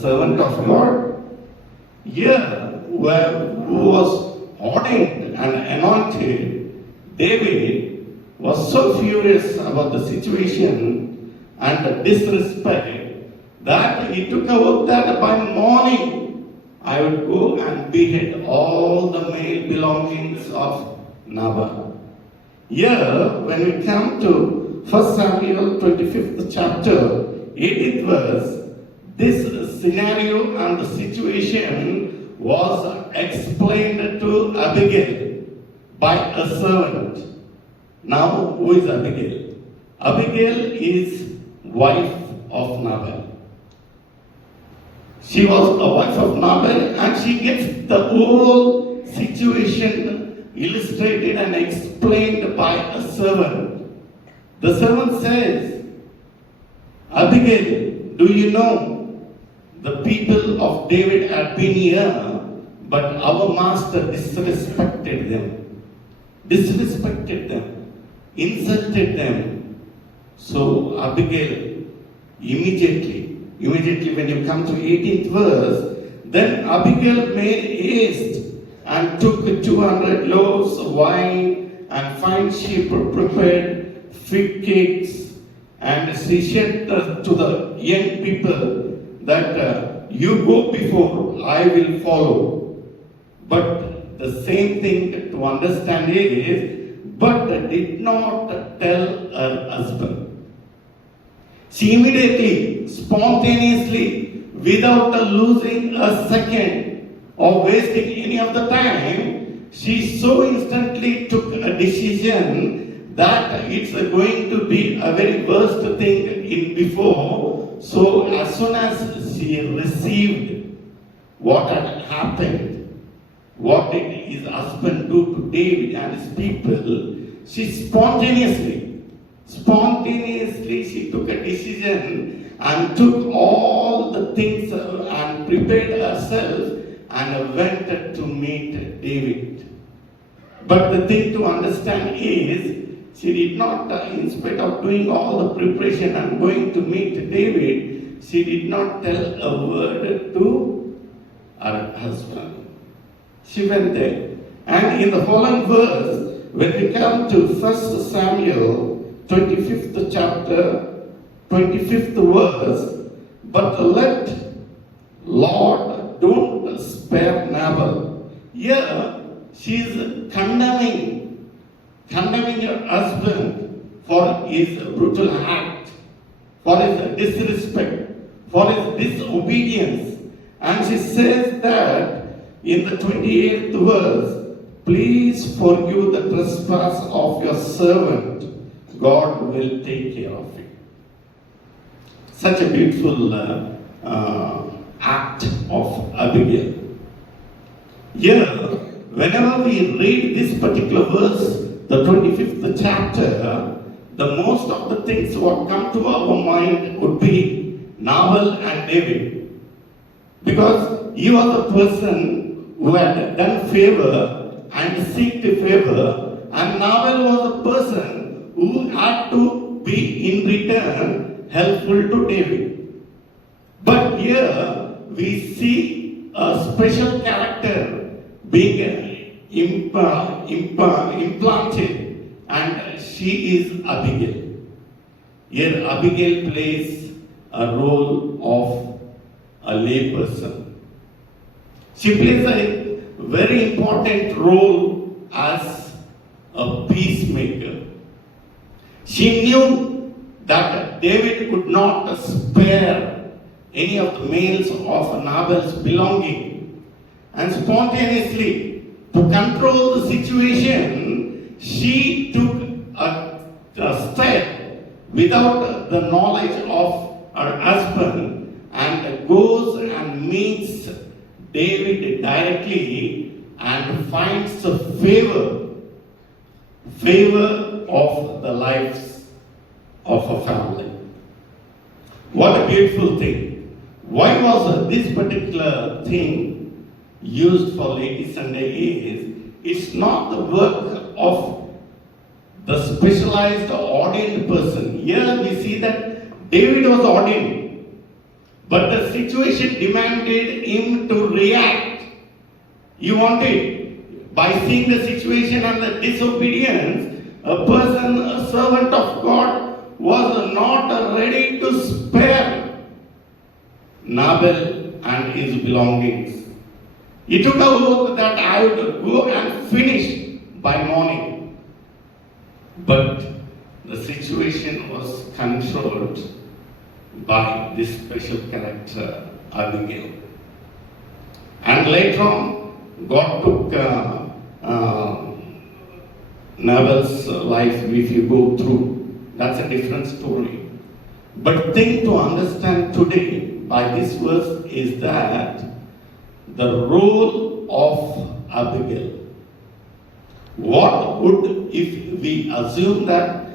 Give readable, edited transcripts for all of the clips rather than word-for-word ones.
servant of God. Here, who was ordained and anointed, David was so furious about the situation and the disrespect that he took a oath that by morning I would go and behead all the male belongings of Nabal. Here, when we come to 1 Samuel 25th chapter, 18th verse, this scenario and the situation was explained to Abigail by a servant. Now, who is Abigail? Abigail is wife of Nabal. She was a wife of Nabal and she gets the whole situation illustrated and explained by a servant. The servant says, Abigail, do you know the people of David have been here, but our master disrespected them, insulted them. So Abigail, immediately when you come to 18th verse, then Abigail made haste and took 200 loaves of wine and fine sheep prepared fig cakes, and she said to the young people that you go before, I will follow. But the same thing to understand is, but did not tell her husband. She immediately, spontaneously, without losing a second or wasting any of the time, she so instantly took a decision that it's going to be a very worst thing in before. So as soon as she received what had happened, what did his husband do to David and his people, she spontaneously she took a decision and took all the things and prepared herself and went to meet David. But the thing to understand is, she did not, in spite of doing all the preparation and going to meet David, she did not tell a word to her husband. She went there. And in the following verse, when we come to 1 Samuel 25th chapter, 25th verse, but let Lord don't spare Nabal. Here she is condemning her husband for his brutal act, for his disrespect, for his disobedience. And she says that in the 28th verse, please forgive the trespass of your servant. God will take care of it. Such a beautiful act of Abigail. Here, whenever we read this particular verse, the 25th chapter, the most of the things what come to our mind would be Nabal and David. Because he was a person who had done favor and seeked favor, and Nabal was a person who had to be in return helpful to David. But here we see a special character being implanted, and she is Abigail. Here Abigail plays a role of a layperson. She plays a very important role as a peacemaker. She knew that David could not spare any of the males of Nabal's belonging, and spontaneously, to control the situation, she took a step without the knowledge of her husband and goes and meets David directly and finds the favor of the lives of a family. What a beautiful thing. Why was this particular thing used for Lady Sunday is, it's not the work of the specialized or ordained person. Here we see that David was ordained. But the situation demanded him to react. He wanted, by seeing the situation and the disobedience, a person, a servant of God, was not ready to spare Nabal and his belongings. He took a oath that I would go and finish by morning. But the situation was controlled by this special character, Abigail. And later on, God took Nabal's life. If you go through, that's a different story. But thing to understand today by this verse is that the role of Abigail. What would, if we assume that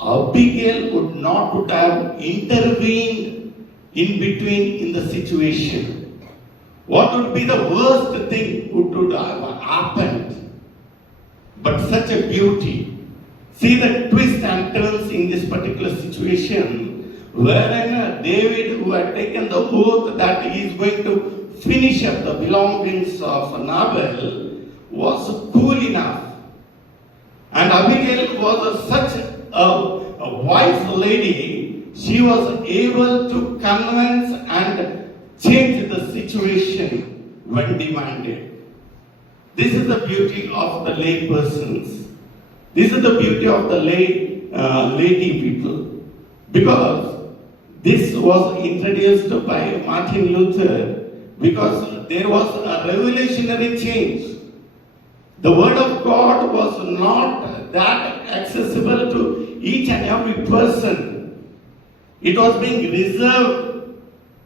Abigail would have intervened in between in the situation, what would be the worst thing would have happened? But such a beauty. See the twist and turns in this particular situation, wherein David, who had taken the oath that he is going to finish up the belongings of Nabal, was cool enough. And Abigail was such a wise lady. She was able to convince and change the situation when demanded. This is the beauty of the lay persons. This is the beauty of the lady people. Because this was introduced by Martin Luther, because there was a revolutionary change. The word of God was not that accessible to each and every person. It was being reserved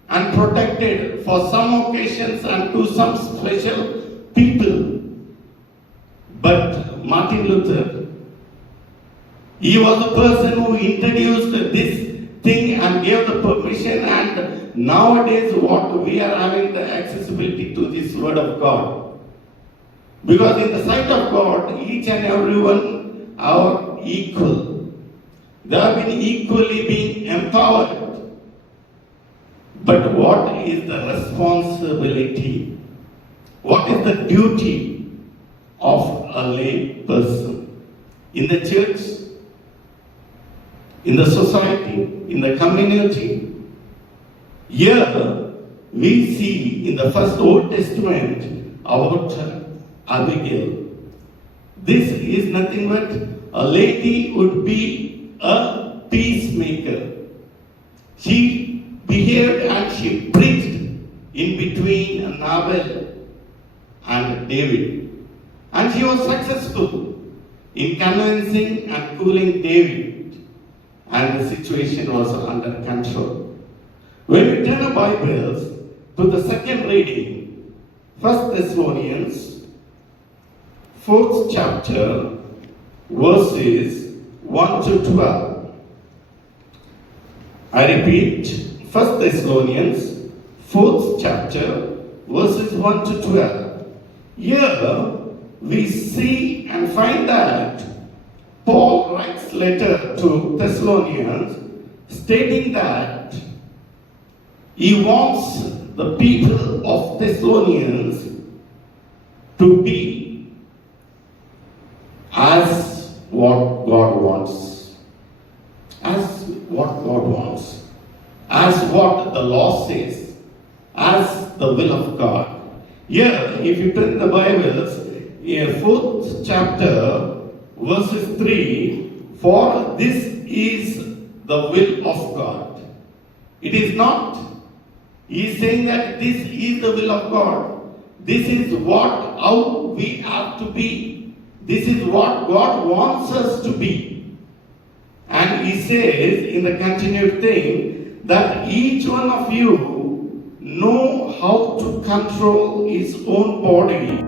and protected for some occasions and to some special people. But Martin Luther, he was the person who introduced this thing and gave the permission, and nowadays what we are having the accessibility to this word of God. Because in the sight of God, each and everyone are equal. They have been equally being empowered. But what is the responsibility? What is the duty of a lay person? In the church, in the society, in the community. Here we see in the first Old Testament about Abigail. This is nothing but a lady would be a peacemaker. She behaved and she preached in between Nabal and David. And she was successful in convincing and cooling David. And the situation was under control. When we turn our Bibles to the second reading, 1 Thessalonians 4th chapter, verses 1 to 12. I repeat, 1 Thessalonians 4th chapter, verses 1 to 12. Here we see and find that Paul writes letter to Thessalonians stating that he wants the people of Thessalonians to be as what God wants. As what God wants. As what the law says. As the will of God. Here, if you turn the Bibles, in 4th chapter, verses 3, for this is the will of God. It is not. He is saying that this is the will of God. This is how we have to be. This is what God wants us to be. And he says in the continued thing that each one of you know how to control his own body